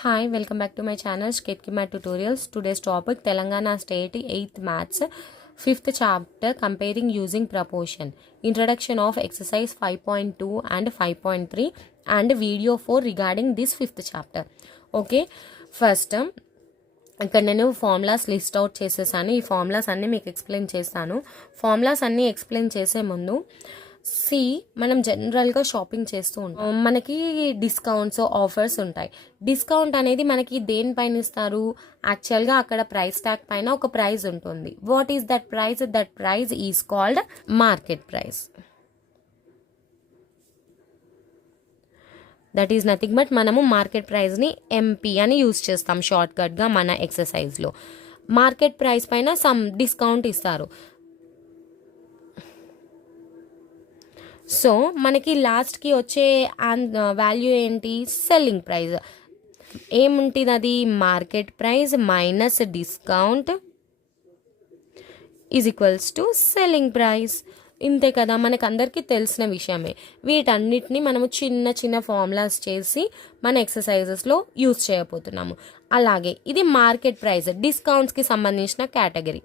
Hi, welcome back to my channel Shketki Math Tutorials. Today's topic Telangana State 8th Maths 5th chapter comparing using proportion. Introduction of exercise 5.2 and 5.3 and video 4 regarding this 5th chapter. Okay, first ఇక్కడ నేను formulas list out చేసేసాను. ఈ formulas అన్నీ మీకు explain చేస్తాను. Formulas అన్నీ explain చేసే ముందు మనం జనరల్గా షాపింగ్ చేస్తూ ఉంటాం. మనకి డిస్కౌంట్స్ ఆఫర్స్ ఉంటాయి. డిస్కౌంట్ అనేది మనకి దేనిపైన ఇస్తారు? యాక్చువల్గా అక్కడ ప్రైస్ ట్యాగ్ పైన ఒక ప్రైస్ ఉంటుంది. What is that price? That price is called market price. That is nothing but మనము మార్కెట్ ప్రైస్ని ఎంపీ అని యూజ్ చేస్తాం షార్ట్కట్గా మన ఎక్సర్సైజ్లో. మార్కెట్ ప్రైస్ పైన సమ్ డిస్కౌంట్ ఇస్తారు. సో మనకి లాస్ట్కి వచ్చే వాల్యూ ఏంటి? Selling price. ఏముంటుంది అది? Market price minus discount is equals to selling price. ఇంతే కదా, మనకు అందరికీ తెలిసిన విషయమే. వీటన్నిటిని మనము చిన్న చిన్న ఫార్ములాస్ చేసి మన ఎక్సర్సైజెస్లో యూజ్ చేయబోతున్నాము. అలాగే ఇది మార్కెట్ ప్రైస్, డిస్కౌంట్స్కి సంబంధించిన కేటగిరీ.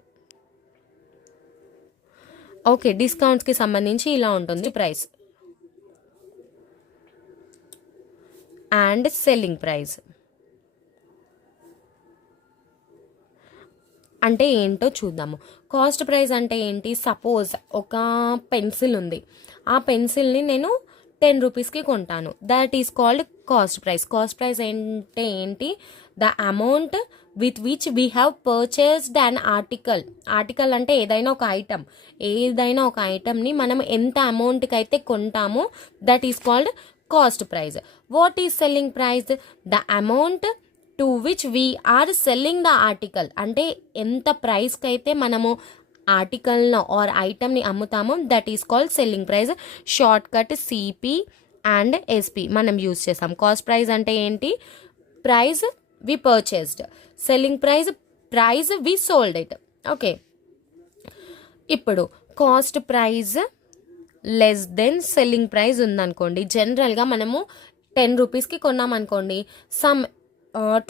ఓకే, డిస్కౌంట్స్కి సంబంధించి ఇలా ఉంటుంది ప్రైస్ అండ్ సెల్లింగ్ ప్రైస్. అంటే ఏంటో చూద్దాము. కాస్ట్ ప్రైస్ అంటే ఏంటి? సపోజ్ ఒక పెన్సిల్ ఉంది. ఆ పెన్సిల్ని నేను 10 రూపీస్కి కొంటాను. That is called cost price. Cost price అంటే ఏంటి? The amount with which we have purchased an article. Article అంటే ఏదైనా ఒక ఐటమ్. ఏదైనా ఒక ఐటమ్ని మనం ఎంత అమౌంట్కి అయితే కొంటామో that is called cost price. What is selling price? The amount to which we are selling the article. అంటే ఎంత ప్రైస్కి అయితే మనము ఆర్టికల్ను ఆర్ ఐటమ్ని అమ్ముతామో that is called selling price. Short cut CP and SP మనం యూజ్ చేస్తాం. కాస్ట్ ప్రైస్ అంటే ఏంటి? Price we purchased. Selling price, price we sold it. Okay, ఇప్పుడు cost price less than selling price ఉందనుకోండి. జనరల్గా మనము 10 రూపీస్కి కొన్నామనుకోండి, సమ్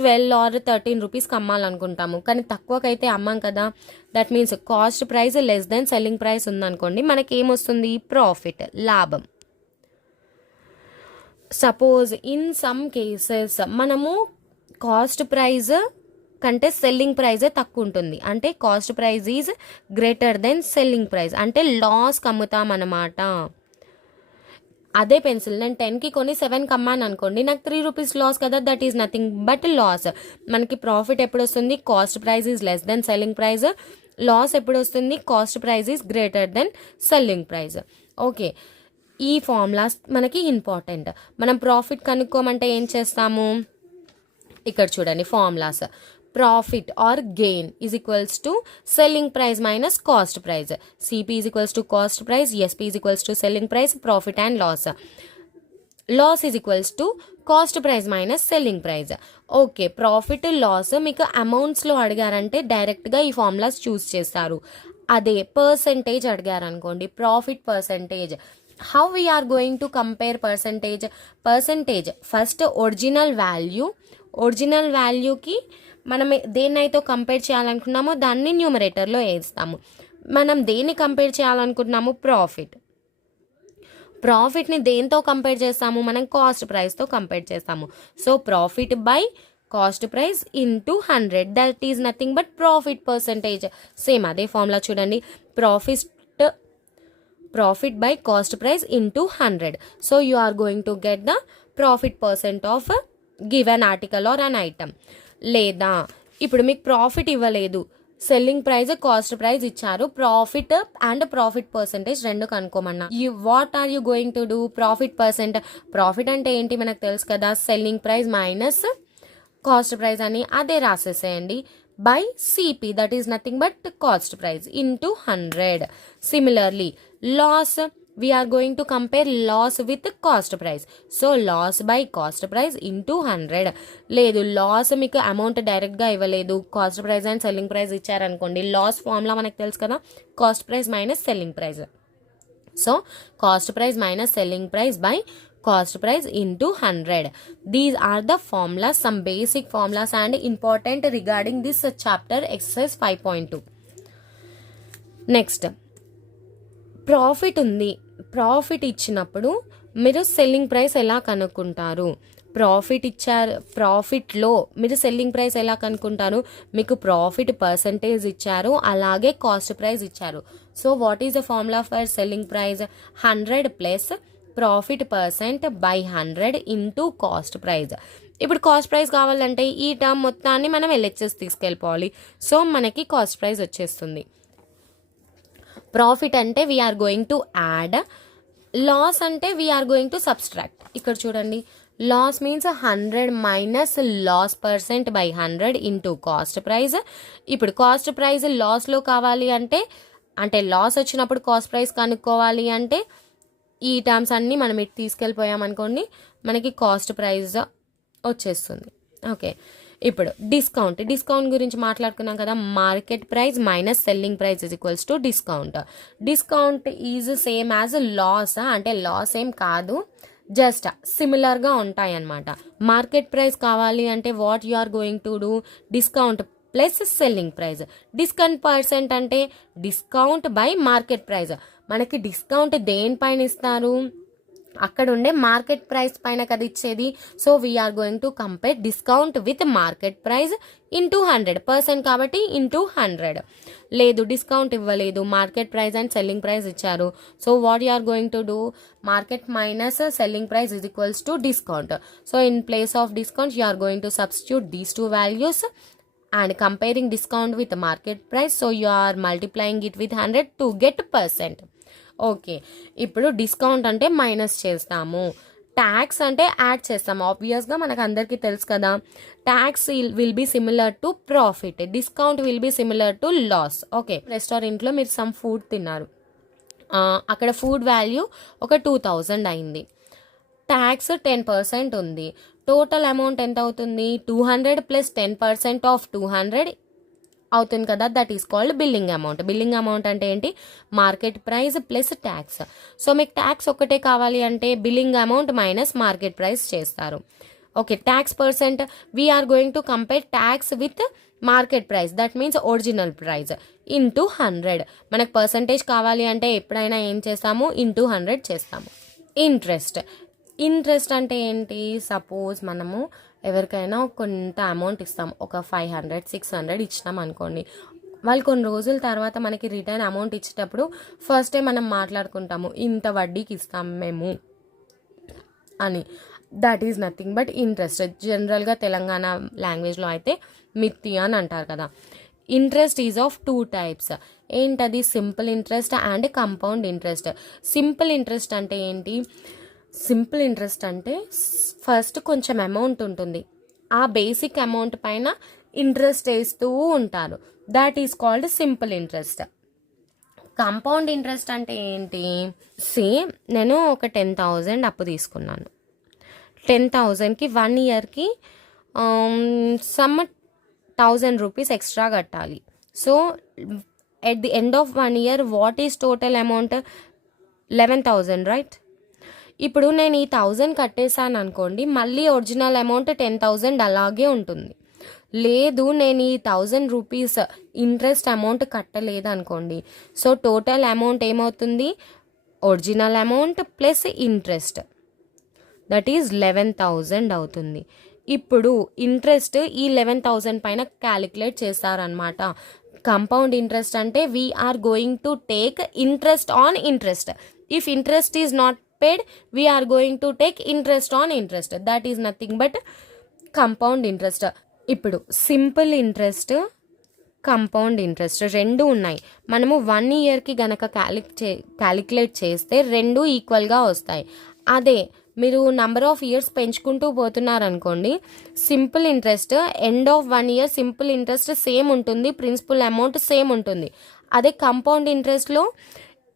12 or 13 రూపీస్కి అమ్మాలనుకుంటాము, కానీ తక్కువకైతే అమ్మాం కదా. That means cost price less than selling price ఉందనుకోండి, మనకి ఏమొస్తుంది? ప్రాఫిట్, లాభం. సపోజ్ ఇన్ సమ్ కేసెస్ మనము కాస్ట్ ప్రైస్ కంటే సెల్లింగ్ ప్రైజే తక్కువ ఉంటుంది. అంటే cost price is greater than selling price, అంటే లాస్కి అమ్ముతామన్నమాట. అదే పెన్సిల్ నేను 10కి కొని 7కి అమ్మాను అనుకోండి, నాకు 3 రూపీస్ లాస్ కదా. That is nothing but loss. మనకి ప్రాఫిట్ ఎప్పుడు వస్తుంది? Cost price is less than selling price. Loss ఎప్పుడు వస్తుంది? Cost price is greater than selling price. Okay, ఈ ఫార్ములాస్ మనకి ఇంపార్టెంట్. మనం ప్రాఫిట్ కనుక్కోమంటే ఏం చేస్తాము? ఇక్కడ చూడండి formulas. Profit or gain is equals to selling price minus cost price. CP is equals to cost price, SP is equals to selling price, profit and loss. Loss is equals to cost price minus selling price. Okay, profit loss మీకు అమౌంట్స్లో అడిగారంటే డైరెక్ట్గా ఈ formulas choose చేస్తారు. అదే percentage అడిగారనుకోండి, profit percentage. How we are going to compare percentage? Percentage first original వాల్యూకి మనం దేన్నైతే కంపేర్ చేయాలనుకున్నామో దాన్ని న్యూమరేటర్లో వేస్తాము. మనం దేన్ని కంపేర్ చేయాలనుకుంటున్నాము? ప్రాఫిట్ని దేంతో కంపేర్ చేస్తాము? మనం కాస్ట్ ప్రైస్తో కంపేర్ చేస్తాము. So profit by cost price into 100, that is nothing but profit percentage. Same అదే ఫార్ములా చూడండి, profit by cost price into 100. So you are going to get the profit percent of given article or an item. లేదా ఇప్పుడు మీకు profit ఇవ్వలేదు, selling price cost price ఇచ్చారు, profit and profit percentage రెండు కనుక్కోమన్నా. What are you going to do? Profit అంటే ఏంటి మనకు తెలుసు కదా, selling price minus cost price అని అదే రాసేసేయండి. By CP, that is nothing but cost price into 100. Similarly loss, we are going to compare loss with cost price. So loss by cost price into 100. లేదు, loss మీకు amount డైరెక్ట్గా ఇవ్వలేదు, cost price and selling price ఇచ్చారనుకోండి, loss formula మనకు తెలుసు కదా, cost price minus selling price. So cost price minus selling price by cost price into 100. These are the formulas, some basic formulas and important regarding this chapter exercise 5.2. Next profit ఉంది. Profit ఇచ్చినప్పుడు మీరు selling price ఎలా కనుక్కుంటారు? ప్రాఫిట్లో మీరు selling price ఎలా కనుక్కుంటారు? మీకు profit percentage ఇచ్చారు, అలాగే cost price ఇచ్చారు. So what is the formula for selling price? 100 plus profit percent by 100 into cost price. ఇప్పుడు కాస్ట్ ప్రైస్ కావాలంటే ఈ టర్మ్ మొత్తాన్ని మనం LHS తీసుకెళ్ళిపోవాలి. సో మనకి కాస్ట్ ప్రైస్ వచ్చేస్తుంది. ప్రాఫిట్ అంటే we are going to add, loss అంటే వీఆర్ గోయింగ్ టు సబ్స్ట్రాక్ట్. ఇక్కడ చూడండి, loss means 100 minus loss percent by 100 into cost price. ఇప్పుడు కాస్ట్ ప్రైస్ లాస్లో కావాలి అంటే లాస్ వచ్చినప్పుడు కాస్ట్ ప్రైస్ కనుక్కోవాలి అంటే ఈ టర్మ్స్ అన్నీ మనం ఇటు తీసుకెళ్ళిపోయామనుకోండి, మనకి కాస్ట్ ప్రైస్ వచ్చేస్తుంది. ఓకే, ఇప్పుడు డిస్కౌంట్ గురించి మాట్లాడుకున్నాం కదా. Market price minus selling price is equals to discount. Discount is same as loss, అంటే లాస్ ఏం కాదు, జస్ట్ సిమిలర్గా ఉంటాయి అన్నమాట. మార్కెట్ ప్రైస్ కావాలి అంటే what you are going to do? Discount plus selling price. Discount percent అంటే డిస్కౌంట్ బై మార్కెట్ ప్రైస్. మనకి డిస్కౌంట్ దేనిపైన ఇస్తారు? అక్కడ ఉండే మార్కెట్ ప్రైస్ పైన కదా ఇచ్చేది. So we are going to compare discount with market price into 100% కాబట్టి ఇంటూ 100. లేదు, డిస్కౌంట్ ఇవ్వలేదు, market price and selling price ఇచ్చారు. So what you are going to do? Market minus selling price is equals to discount. So in place of discount you are going to substitute these two values and comparing discount with market price. So you are multiplying it with 100 to get percent. Okay, ఇప్పుడు discount అంటే minus చేస్తాము, tax అంటే add చేస్తాము. ఆబ్వియస్గా మనకు అందరికీ తెలుసు కదా, tax will be similar to profit, discount will be similar to loss. Okay, రెస్టారెంట్లో మీరు సమ్ ఫుడ్ తిన్నారు, అక్కడ ఫుడ్ వాల్యూ ఒక 2000 అయింది, ట్యాక్స్ 10% ఉంది, టోటల్ అమౌంట్ ఎంత అవుతుంది? 200 ప్లస్ 10% ఆఫ్ 200 అవుతుంది కదా, that is called billing amount. Billing amount అంటే ఏంటి? Market price plus tax. So మీకు ట్యాక్స్ ఒకటే కావాలి అంటే billing amount minus market price చేస్తారు. Okay, tax percent we are going to compare tax with market price, that means original price into 100. మనకు percentage కావాలి అంటే ఎప్పుడైనా ఏం చేస్తాము? ఇంటూ 100 చేస్తాము. ఇంట్రెస్ట్ అంటే ఏంటి? సపోజ్ మనము ఎవరికైనా కొంత అమౌంట్ ఇస్తాం, ఒక 500 600 ఇచ్చినాం అనుకోండి, వాళ్ళు కొన్ని రోజుల తర్వాత మనకి రిటర్న్ అమౌంట్ ఇచ్చేటప్పుడు ఫస్ట్ టైం మనం మాట్లాడుకుంటాము, ఇంత వడ్డీకి ఇస్తాం మేము అని. That is nothing but interest. జనరల్గా తెలంగాణ లాంగ్వేజ్లో అయితే మిత్తి అని అంటారు కదా. Interest is of 2 types. ఏంటది? Simple interest and compound interest. Simple interest అంటే ఏంటి? సింపుల్ ఇంట్రెస్ట్ అంటే ఫస్ట్ కొంచెం అమౌంట్ ఉంటుంది, ఆ బేసిక్ అమౌంట్ పైన ఇంట్రెస్ట్ వేస్తూ ఉంటారు, that is called simple interest. Compound interest అంటే ఏంటి? నేను ఒక 10,000 అప్పు తీసుకున్నాను, 10,000కి 1 ఇయర్కి సమ్ 1000 రూపీస్ ఎక్స్ట్రా కట్టాలి. So at the end of 1 year what is total amount? 11,000, right? ఇప్పుడు నేను ఈ 1000 కట్టేశాను అనుకోండి, మళ్ళీ ఒరిజినల్ అమౌంట్ 10,000 అలాగే ఉంటుంది. లేదు, నేను ఈ 1000 రూపీస్ ఇంట్రెస్ట్ అమౌంట్ కట్టలేదు అనుకోండి, సో టోటల్ అమౌంట్ ఏమవుతుంది? Original amount plus interest, that is 11,000 అవుతుంది. ఇప్పుడు ఇంట్రెస్ట్ ఈ 11,000 పైన క్యాలిక్యులేట్ చేస్తారనమాట. కంపౌండ్ ఇంట్రెస్ట్ అంటే we are going to take interest on interest. If interest is not paid, we are going to take interest on interest, that is nothing but compound interest. ఇప్పుడు simple interest, compound interest రెండు ఉన్నాయి. మనము 1 ఇయర్కి గనక calculate చేస్తే రెండు ఈక్వల్గా వస్తాయి. అదే మీరు నంబర్ ఆఫ్ ఇయర్స్ పెంచుకుంటూ పోతున్నారనుకోండి, simple interest end of 1 year simple interest same ఉంటుంది, ప్రిన్సిపల్ అమౌంట్ సేమ్ ఉంటుంది. అదే కంపౌండ్ ఇంట్రెస్ట్లో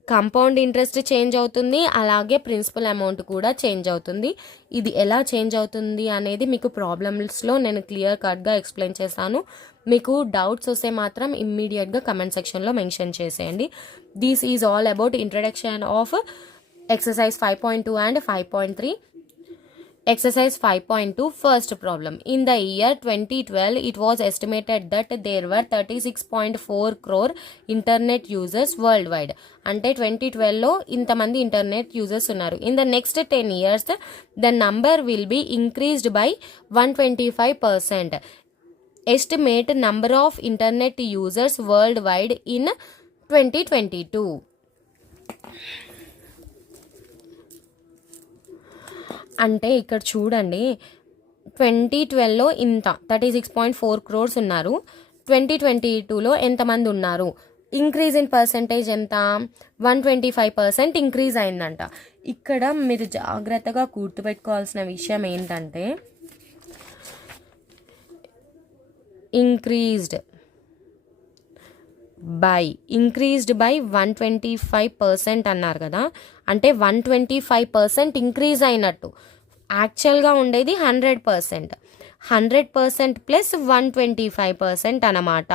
కంపౌండ్ ఇంట్రెస్ట్ చేంజ్ అవుతుంది, అలాగే ప్రిన్సిపల్ అమౌంట్ కూడా చేంజ్ అవుతుంది. ఇది ఎలా చేంజ్ అవుతుంది అనేది మీకు ప్రాబ్లమ్స్లో నేను క్లియర్ కట్గా ఎక్స్ప్లెయిన్ చేశాను. మీకు డౌట్స్ వస్తే మాత్రం ఇమ్మీడియట్గా కమెంట్ సెక్షన్లో మెన్షన్ చేసేయండి. This is all about introduction of exercise 5.2 and 5.3. Exercise 5.2 first problem. In the year 2012, it was estimated that there were 36.4 crore internet users worldwide. అంటే 2012లో ఇంతమంది ఇంటర్నెట్ యూజర్స్ ఉన్నారు. In the next 10 years, the number will be increased by 125%. Estimate number of internet users worldwide in 2022. అంటే ఇక్కడ చూడండి 2012లో ఇంత 36.4 crores ఉన్నారు. 2022లో ఎంతమంది ఉన్నారు? ఇంక్రీజ్ ఇన్ పర్సెంటేజ్ ఎంత? 125% ఇంక్రీజ్ అయిందంట. ఇక్కడ మీరు జాగ్రత్తగా గుర్తుపెట్టుకోవాల్సిన విషయం ఏంటంటే ఇంక్రీజ్డ్ బై 125% అన్నారు కదా, అంటే 125% ఇంక్రీజ్ అయినట్టు. యాక్చువల్గా ఉండేది 100%. 100% ప్లస్ 125% అన్నమాట.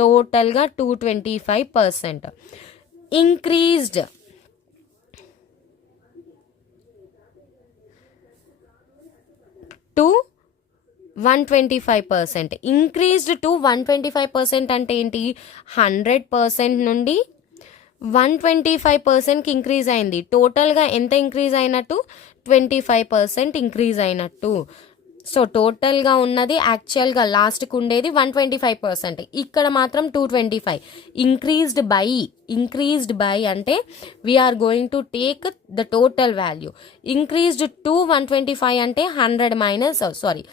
టోటల్గా 225%. Increased to 125%. ఇంక్రీజ్డ్ టు 125% అంటే ఏంటి? 100% నుండి 125%కి ఇంక్రీజ్ అయింది. టోటల్గా ఎంత ఇంక్రీజ్ అయినట్టు? 25% ఇంక్రీజ్ అయినట్టు. సో టోటల్గా ఉన్నది యాక్చువల్గా లాస్ట్కి ఉండేది 125%. ఇక్కడ మాత్రం 225. ఇంక్రీజ్డ్ బై అంటే we are going to take the total value. Increased to 125 అంటే 100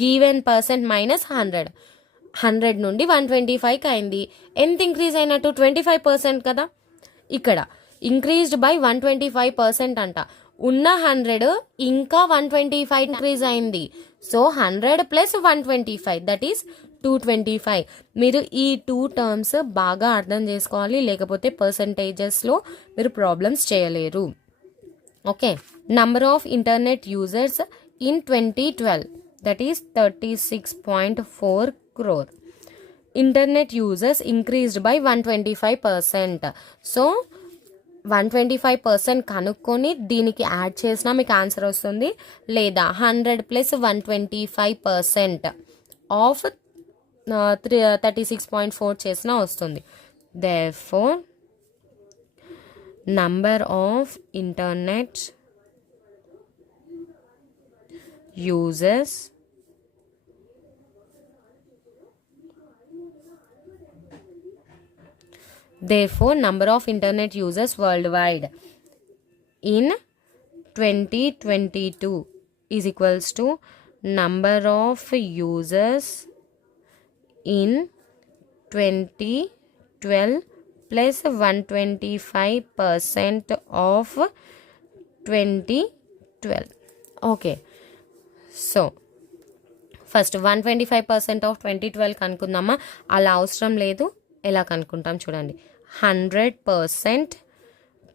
గివెన్ పర్సెంట్ మైనస్ 100 నుండి 125కి అయింది. ఎంత ఇంక్రీజ్ అయినట్టు? 25% కదా. ఇక్కడ ఇంక్రీజ్డ్ బై 125% అంట. ఉన్న 100 ఇంకా 125 ఇంక్రీజ్ అయింది. So 100 plus 125 that is 225. మీరు ఈ 2 టర్మ్స్ బాగా అర్థం చేసుకోవాలి, లేకపోతే పర్సంటేజెస్లో మీరు ప్రాబ్లమ్స్ చేయలేరు. Okay, number of internet users in 2012 that is 36.4 crore. Internet users increased by 125%. So 125% కనుక్కొని దీనికి యాడ్ చేసినా మీకు ఆన్సర్ వస్తుంది, లేదా 100 ప్లస్ 125% ఆఫ్ 36.4 చేసినా వస్తుంది. Therefore, number of internet users number of internet users worldwide in 2022 is equals to number of users in 2012 plus 125% of 2012. Okay, so first 125% of 2012 కనుక్కుందామా? అలా అవసరం లేదు. ఎలా కనుక్కుంటాం చూడండి. 100%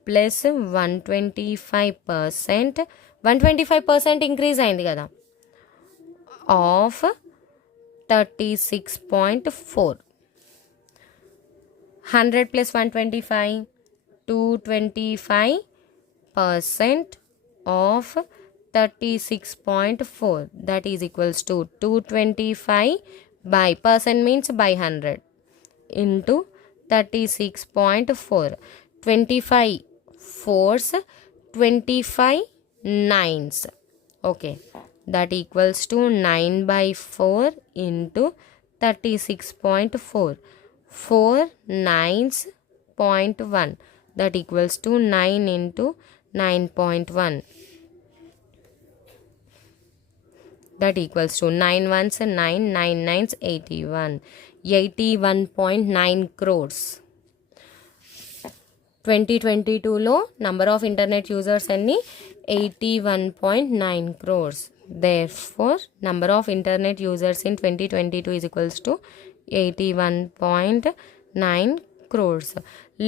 ప్లస్ 125%. 125% ఇంక్రీజ్ అయింది కదా of 36.4. 100 plus 125 225% of 36.4 that is equals to 225 by percent means by 100 into 36.4. 25 4s 25 9s. Okay, that equals to 9 by 4 into 36.4. 4 9s 0.1 that equals to 9 into 9.1. That equals to 9 1s 9, 9 9s 81. 81.9 crores. 2022లో number of internet users అన్ని 81.9 crores. Therefore, number of internet users in 2022 is equals to 81.9 crores.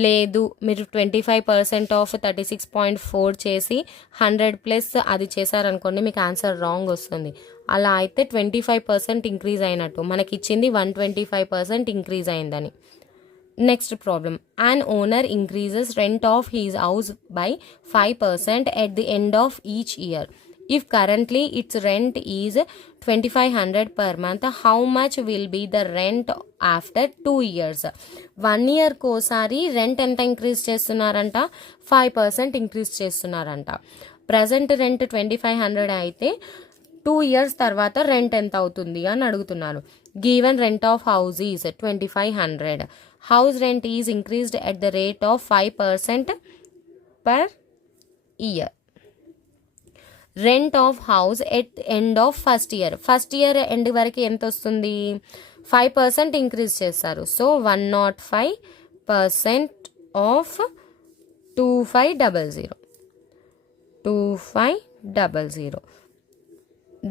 లేదు మీరు 25% of 36.4 చేసి 100 plus అది చేశారనుకోండి, మీకు answer wrong వస్తుంది. అలా అయితే 25% ఇంక్రీజ్ అయినట్టు. మనకి ఇచ్చింది 125% ఇంక్రీజ్ అయిందని. Next problem. An owner increases rent of his house by 5% at the end of each year. If currently its rent is 2500 per month, how much will be the rent after 2 years? 1 year కోసారి rent ఎంత increase చేస్తున్నారంట? 5% increase చేస్తున్నారంట. Present rent 2500 అయితే 2 years తర్వాత rent ఎంత అవుతుంది అని అడుగుతున్నాను. Given rent of house is 2500. House rent is increased at the rate of 5% per year. Rent of house at end of first year end వరకు ఎంత వస్తుంది? 5% ఇంక్రీజ్ చేస్తారు. So 105% of 2500.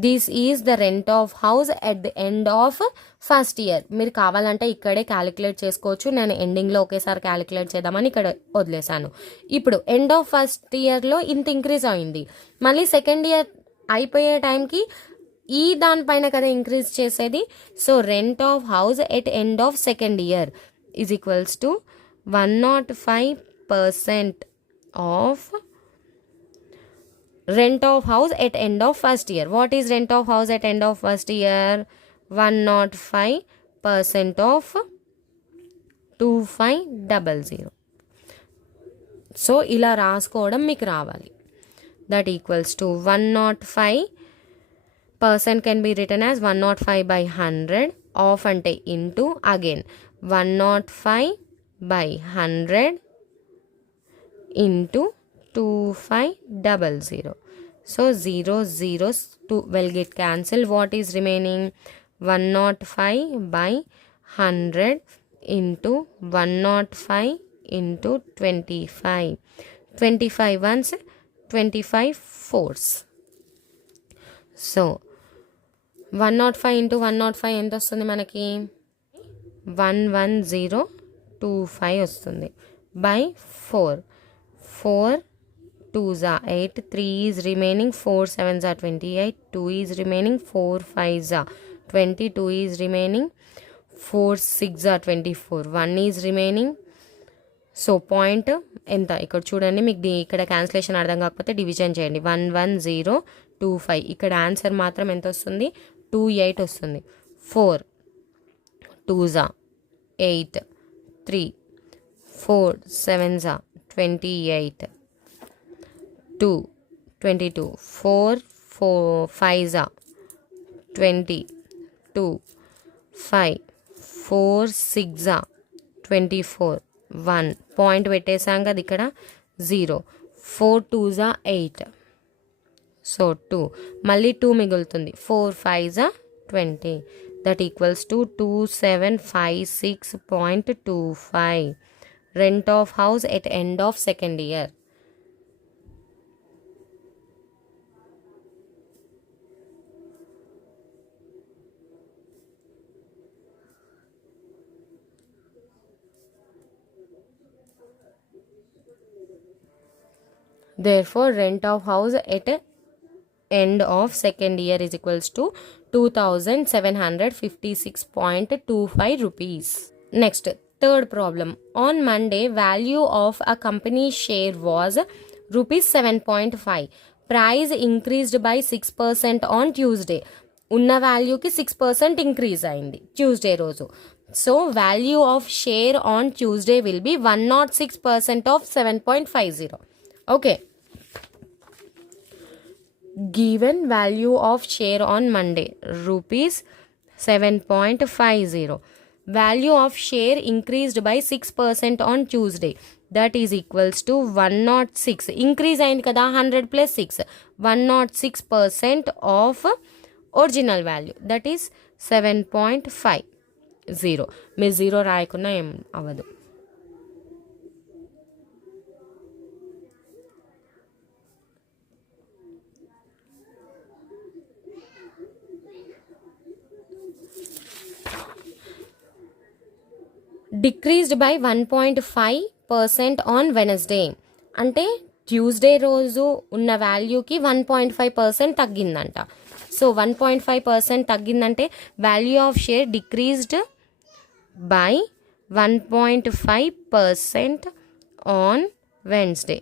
This is the rent of house at the end of first year. మీరు కావాలంటే ఇక్కడే calculate చేసుకోవచ్చు. నేను ఎండింగ్లో ఒకేసారి క్యాలిక్యులేట్ చేద్దామని ఇక్కడ వదిలేశాను. ఇప్పుడు ఎండ్ ఆఫ్ ఫస్ట్ ఇయర్లో ఇంత ఇంక్రీజ్ అయింది. మళ్ళీ సెకండ్ ఇయర్ అయిపోయే టైంకి ఈ దానిపైన కదా ఇంక్రీజ్ చేసేది. So rent of house at end of second year is equals to 105% of rent of house at end of first year. What is rent of house at end of first year? 105% of 2500. So ఇలా రాసుకోవడం మీకు రావాలి. That equals to 105% can be written as 105/100. Of అంటే into again 105/100 into 2500. So 0 zeros will get cancelled. What is remaining? 105/100 into 105 into 25. 25 ones, 25 fours. So 105 into 105 ఎంత వస్తుంది మనకి? 11025 వస్తుంది by 4. 4 2s are 8, 3 is remaining, 4 7s are 28, 2 is remaining, 4 5s are 20, 2 is remaining, 4 6 are 24, 1 is remaining. So point ఎంత ఇక్కడ చూడండి. మీకు ఇక్కడ cancellation అర్థం కాకపోతే డివిజన్ చేయండి. 11025. ఇక్కడ ఆన్సర్ మాత్రం ఎంత వస్తుంది? 28 వస్తుంది. 4 2s are 8, 3 4 7s are 28, 2 22, 4 5s are 20, 2 5 4 6 are 24, 1 point పెట్టేసాం కదా ఇక్కడ 0, 4 2s are 8. సో 2 మళ్ళీ 2 మిగులుతుంది. 4 5s are 20. That equals to 2756.25. Rent of house at end of second year. Therefore, rent of house at end of second year is equals to 2756.25 rupees. Next, third problem. On Monday, value of a company share was rupees 7.5. Price increased by 6% on Tuesday. ఉన్న వాల్యూకి 6% increase అయింది Tuesday రోజు. So value of share on Tuesday will be 106% of 7.50. Okay. Given value of share on Monday rupees 7.50. Value of share increased by 6% on Tuesday. That is equals to 106. Increase అయింది కదా 100 + 6. 106% of original value that is 7.50. మీరు 0 రాయకున్నా ఏం అవ్వదు. Decreased by 1.5% on Wednesday. అంటే Tuesday రోజు ఉన్న వాల్యూకి 1.5% తగ్గిందంట. So 1.5% తగ్గిందంటే value of share decreased by 1.5% on Wednesday.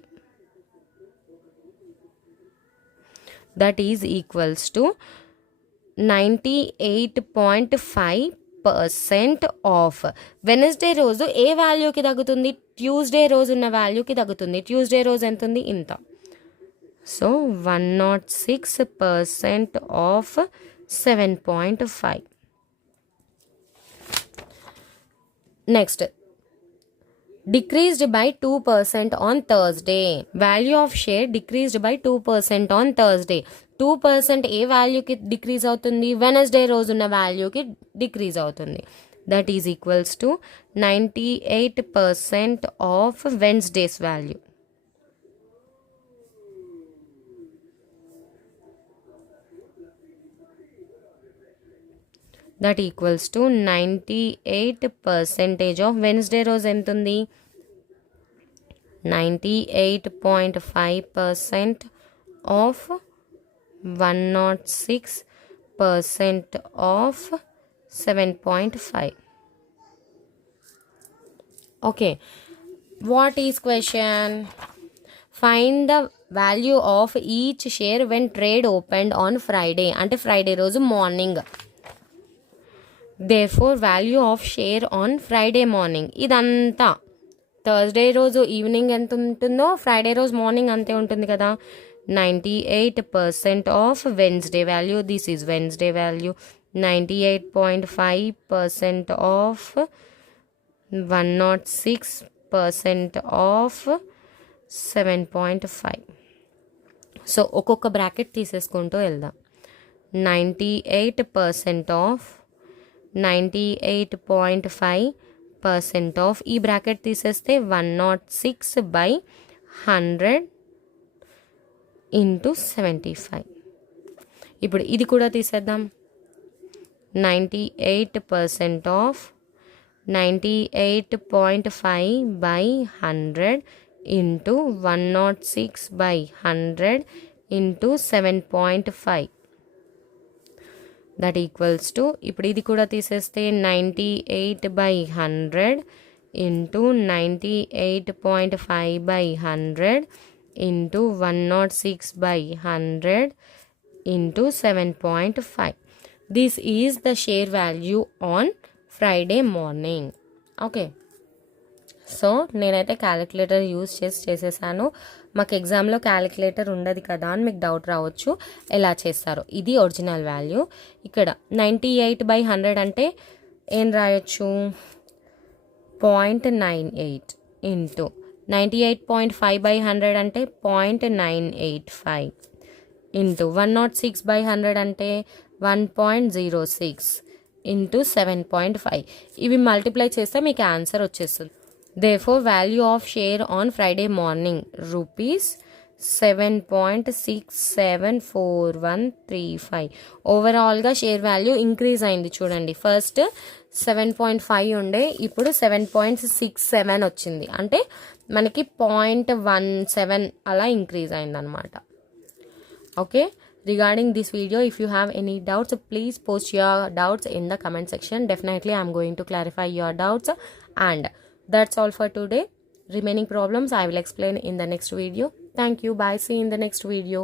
That is equals to 98.5% of. Wednesday రోజు ఏ వాల్యూకి తగ్గుతుంది? ట్యూస్డే రోజు ఉన్న వాల్యూకి తగ్గుతుంది. ట్యూస్డే రోజు ఎంత ఉంది? ఇంత. So 106% of 7.5. Next, decreased by 2% on Thursday. Value of share decreased by 2% on Thursday. 2% A వాల్యూకి decrease అవుతుంది? వెనస్డే రోజున్న వాల్యూకి డిక్రీజ్ అవుతుంది. That is equals to 98% of Wednesdays value. That equals to 98% of Wednesday రోజు ఎంత ఉంది? 98.5% of 106% of 7.5. Okay, what is question? Find the value of each share when trade opened on Friday. అంటే Friday రోజు morning. Therefore value of share on Friday morning. ఇదంతా Thursday రోజు evening ఎంత ఉంటుందో Friday రోజు మార్నింగ్ అంతే ఉంటుంది కదా. 98% of Wednesday value. This is Wednesday value. 98.5% of 106% of 7.5. So ఒక్కొక్క బ్రాకెట్ తీసేసుకుంటూ వెళ్దాం. 98% ఆఫ్ 98.5% ఆఫ్, ఈ బ్రాకెట్ తీసేస్తే 106/100 ఇంటూ 75. ఇప్పుడు ఇది కూడా తీసేద్దాం. 98% of 98.5/100 into 106/100 into 7.5. That equals to, ఇప్పుడు ఇది కూడా తీసేస్తే 98/100 into 98.5/100 into 106/100 into 7.5. This is the share value on Friday morning. Okay, so నేనైతే క్యాలిక్యులేటర్ యూజ్ చేసేసాను. మాకు ఎగ్జామ్లో క్యాలిక్యులేటర్ ఉండదు కదా అని మీకు డౌట్ రావచ్చు, ఎలా చేస్తారో. ఇది ఒరిజినల్ వాల్యూ. ఇక్కడ 98/100 అంటే ఏం రాయొచ్చు? 0.98 ఇంటూ 98.5/100 అంటే 0.985 ఇంటూ 106/100 అంటే 1.06 ఇంటూ 7.5. ఇవి మల్టిప్లై చేస్తే మీకు ఆన్సర్ వచ్చేస్తుంది. Therefore, value of share on Friday morning rupees 7.674135. ఓవరాల్గా షేర్ వాల్యూ ఇంక్రీజ్ అయింది చూడండి. ఫస్ట్ 7.5 ఉండే, ఇప్పుడు 7.67 వచ్చింది. అంటే మనకి 0.17 అలా ఇంక్రీజ్ అయింది అనమాట. Okay, regarding this video, if you have any doubts, please post your doubts in the comment section. Definitely I am going to clarify your doubts. And that's all for today. Remaining problems I will explain in the next video. Thank you. Bye. See you in the next video.